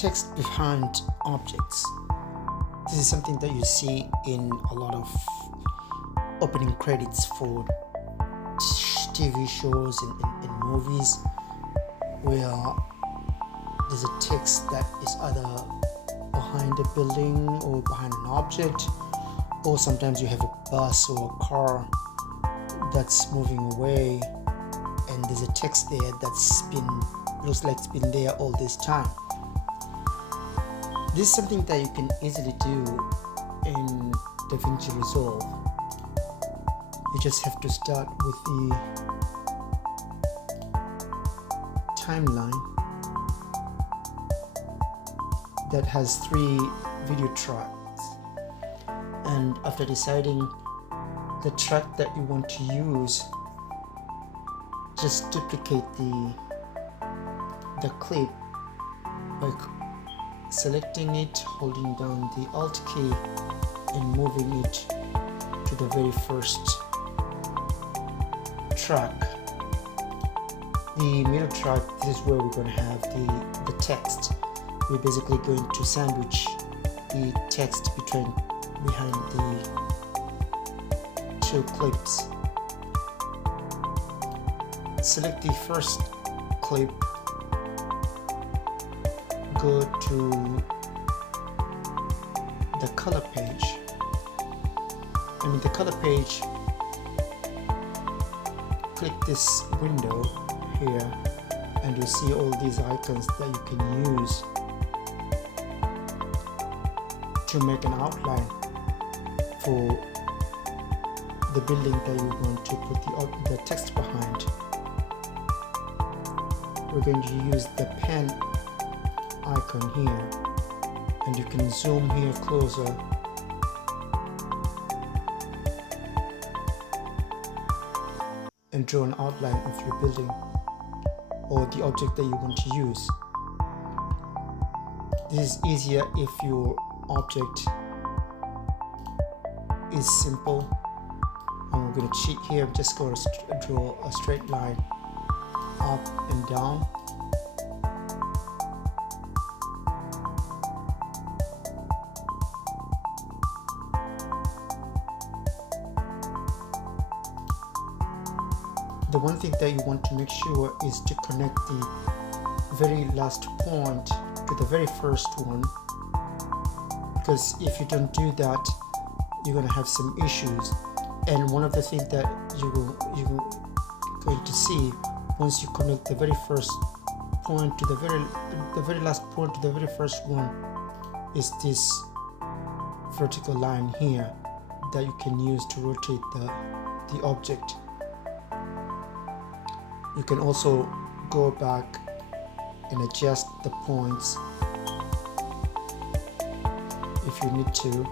text behind objects. This is something that you see in a lot of opening credits for TV shows and movies, where there's a text that is either behind a building or behind an object, or sometimes you have a bus or a car that's moving away and there's a text there that's looks like it's been there all this time. This is something that you can easily do in DaVinci Resolve. You just have to start with the timeline that has 3 video tracks, and after deciding the track that you want to use, just duplicate the clip by selecting it, holding down the Alt key and moving it to the very first track. The middle track, this is where we're going to have the text. We're basically going to sandwich the text behind the 2 clips. Select the first clip, go to the color page, and in the color page click this window here, and you'll see all these icons that you can use to make an outline for the building that you want to put the text behind. We're going to use the pen icon here, and you can zoom here closer and draw an outline of your building or the object that you want to use. This is easier if your object is simple. I'm going to cheat here. I'm just going to draw a straight line up and down. The one thing that you want to make sure is to connect the very last point to the very first one, because if you don't do that, you're going to have some issues. And one of the things that you're going to see once you connect the very first point to the very last point to the very first one is this vertical line here that you can use to rotate the object. You can also go back and adjust the points if you need to.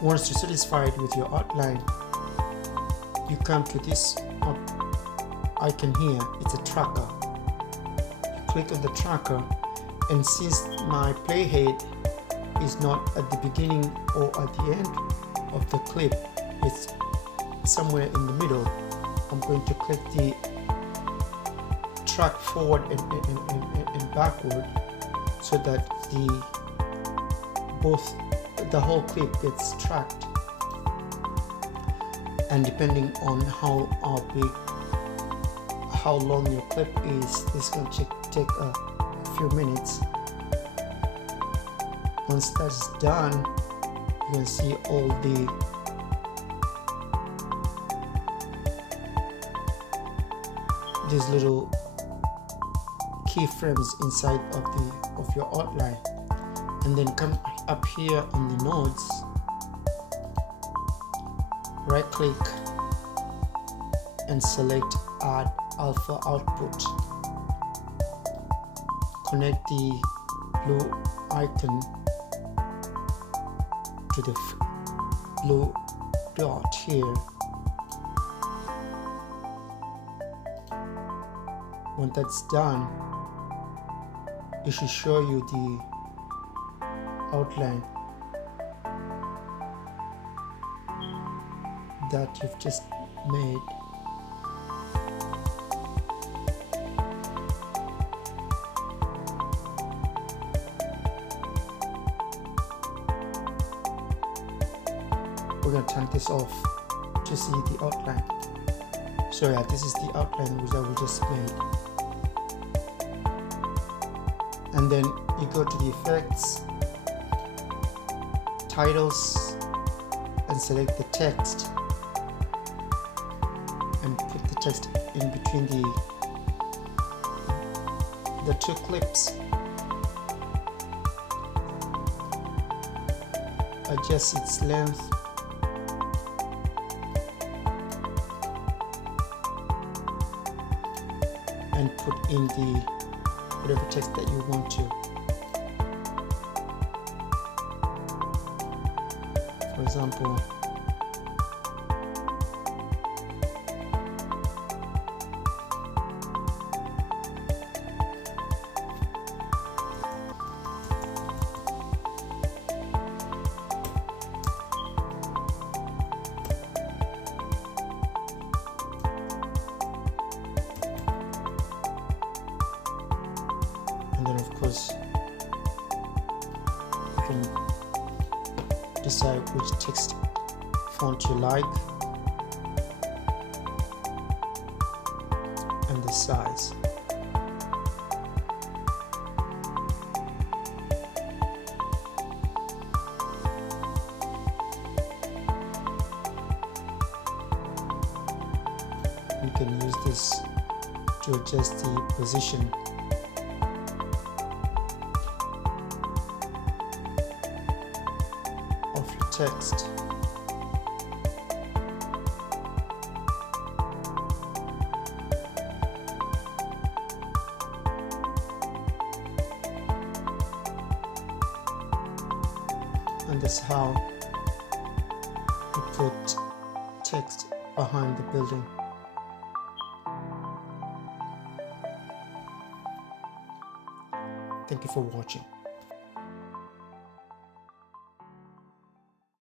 Once you're satisfied with your outline, you come to this icon here. It's a tracker. You click on the tracker, and since my playhead is not at the beginning or at the end of the clip, it's somewhere in the middle, I'm going to click the track forward and backward so that the whole clip gets tracked. And depending on how long your clip is, this is going to take a few minutes. Once that's done, you can see all these little keyframes inside of your outline. And then come up here on the nodes, right click and select add alpha output. Connect the blue icon to the blue dot here. When that's done, it should show you the outline. that you've just made. We're going to turn this off to see the outline. So yeah, this is the outline that we just made. And then you go to the effects, titles, and select the text and put the text in between the two clips. Adjust its length. And put in the whatever text that you want to. For example, and then of course you can decide which text font you like and the size. You can use this to adjust the position of your text. And that's how you put text behind the building. Thank you for watching.